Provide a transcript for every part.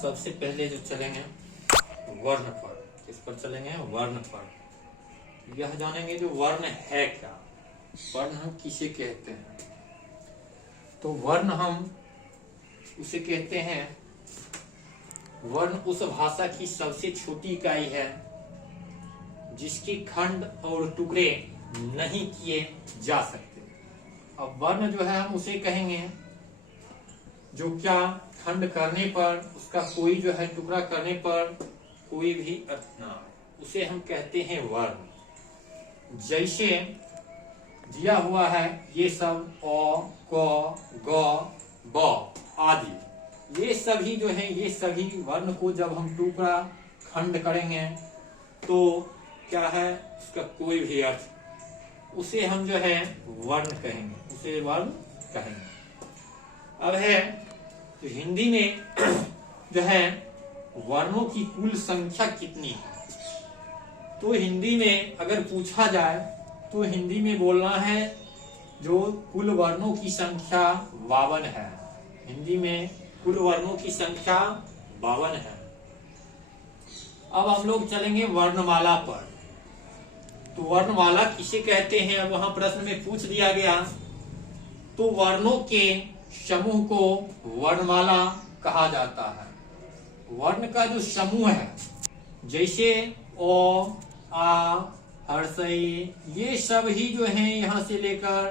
सबसे पहले जो चलेंगे वर्ण पर। किस पर चलेंगे? वर्ण पर। यह जानेंगे जो वर्ण है क्या, वर्ण हम किसे कहते हैं। तो वर्ण हम उसे कहते हैं, वर्ण उस भाषा की सबसे छोटी इकाई है जिसके खंड और टुकड़े नहीं किए जा सकते। अब वर्ण जो है हम उसे कहेंगे जो क्या खंड करने पर, उसका कोई जो है टुकड़ा करने पर कोई भी अर्थ ना हो, उसे हम कहते हैं वर्ण। जैसे दिया हुआ है ये सब अ, क, ग, ब आदि, ये सभी जो है, ये सभी वर्ण को जब हम टुकड़ा खंड करेंगे तो क्या है, उसका कोई भी अर्थ, उसे हम जो है वर्ण कहेंगे, उसे वर्ण कहेंगे। अब है तो हिंदी में जो है वर्णों की कुल संख्या कितनी है। तो हिंदी में अगर पूछा जाए तो हिंदी में बोलना है जो कुल वर्णों की संख्या 52 है। हिंदी में कुल वर्णों की संख्या 52 है। अब हम लोग चलेंगे वर्णमाला पर। तो वर्णमाला किसे कहते हैं, अब वहां प्रश्न में पूछ दिया गया। तो वर्णों के समूह को वर्णमाला कहा जाता है। वर्ण का जो समूह है, जैसे ओ, आ, हर्षई, ये सब ही जो हैं यहां से लेकर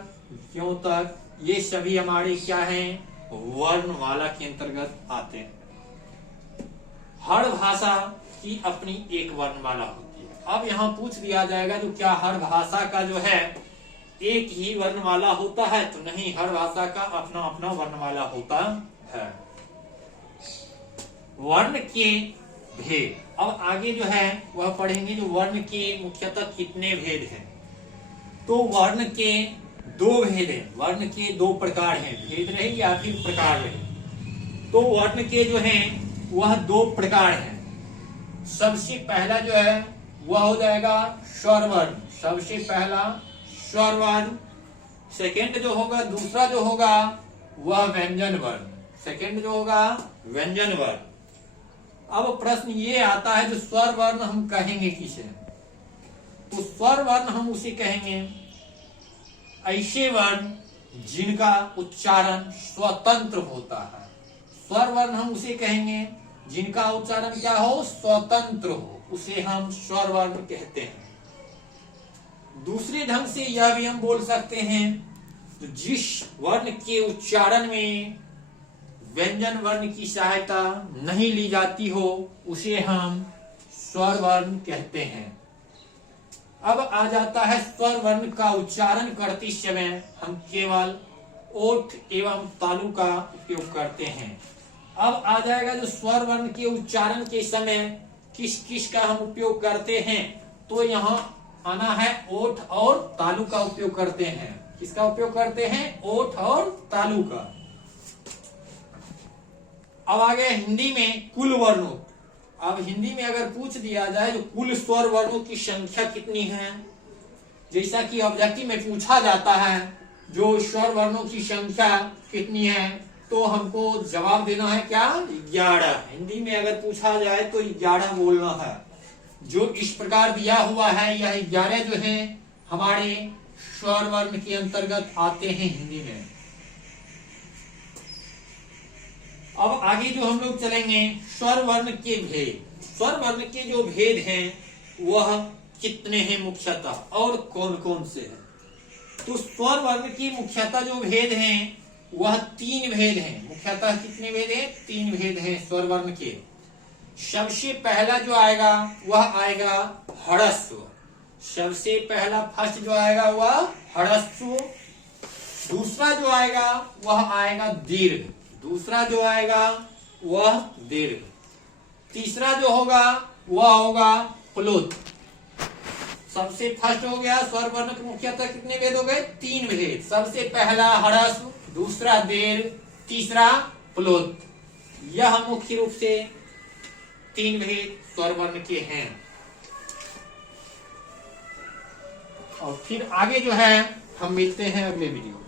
क्यों तक, ये सभी हमारे क्या हैं, वर्णमाला के अंतर्गत आते हैं। हर भाषा की अपनी एक वर्णमाला होती है। अब यहाँ पूछ दिया जाएगा तो क्या हर भाषा का जो है एक ही वर्णमाला होता है? तो नहीं, हर भाषा का अपना अपना वर्णमाला होता है। वर्ण के भेद, अब आगे जो है वह पढ़ेंगे जो वर्ण के मुख्यतः कितने भेद हैं। तो वर्ण के दो भेद हैं, वर्ण के दो प्रकार हैं, भेद रहे या फिर प्रकार रहे। तो वर्ण के जो हैं वह दो प्रकार हैं। सबसे पहला जो है वह हो जाएगा स्वर वर्ण, सबसे पहला स्वर वर्ण। सेकेंड जो होगा, दूसरा जो होगा वह व्यंजन वर्ण, सेकेंड जो होगा व्यंजन वर्ण। अब प्रश्न ये आता है जो स्वर वर्ण हम कहेंगे किसे? तो स्वर वर्ण हम उसे कहेंगे ऐसे वर्ण जिनका उच्चारण स्वतंत्र होता है। स्वर वर्ण हम उसे कहेंगे जिनका उच्चारण क्या हो, स्वतंत्र हो, उसे हम स्वर वर्ण कहते हैं। दूसरे ढंग से यह भी हम बोल सकते हैं तो जिस वर्ण के उच्चारण में व्यंजन वर्ण की सहायता नहीं ली जाती हो उसे हम स्वर वर्ण कहते हैं। अब आ जाता है स्वर वर्ण का उच्चारण करते समय हम केवल ओठ एवं तालु का उपयोग करते हैं। अब आ जाएगा जो स्वर वर्ण के उच्चारण के समय किस किस का हम उपयोग करते हैं। तो यहाँ आना है ओठ और तालु का उपयोग करते हैं। किसका उपयोग करते हैं? ओठ और तालु का। अब आ गया हिंदी में कुल वर्णों। अब हिंदी में अगर पूछ दिया जाए तो कुल स्वर वर्णों की संख्या कितनी है, जैसा कि ऑब्जेक्टिव में पूछा जाता है जो स्वर वर्णों की संख्या कितनी है, तो हमको जवाब देना है क्या, 11। हिंदी में अगर पूछा जाए तो 11 बोलना है। जो इस प्रकार दिया हुआ है यह 11 जो है हमारे स्वर वर्ण के अंतर्गत आते हैं हिंदी में। अब आगे जो हम लोग चलेंगे स्वर वर्ण के भेद। स्वर वर्ण के जो भेद हैं वह कितने हैं मुख्यतः और कौन कौन से हैं। तो स्वर वर्ण की मुख्यतः जो भेद हैं वह 3 भेद हैं। मुख्यतः कितने भेद हैं? 3 भेद हैं स्वर वर्ण के। सबसे पहला जो आएगा वह आएगा ह्रस्व। सबसे पहला फर्स्ट जो आएगा वह ह्रस्व। दूसरा जो आएगा वह आएगा दीर्घ। दूसरा जो आएगा वह दीर्घ। तीसरा जो होगा वह होगा प्लुत। सबसे फर्स्ट हो गया स्वर वर्ण के मुख्यतः कितने भेद हो गए? 3 भेद। सबसे पहला ह्रस्व, दूसरा दीर्घ, तीसरा प्लुत। यह मुख्य रूप से 3 भेद स्वर वर्ण के हैं। और फिर आगे जो है हम मिलते हैं अगले वीडियो।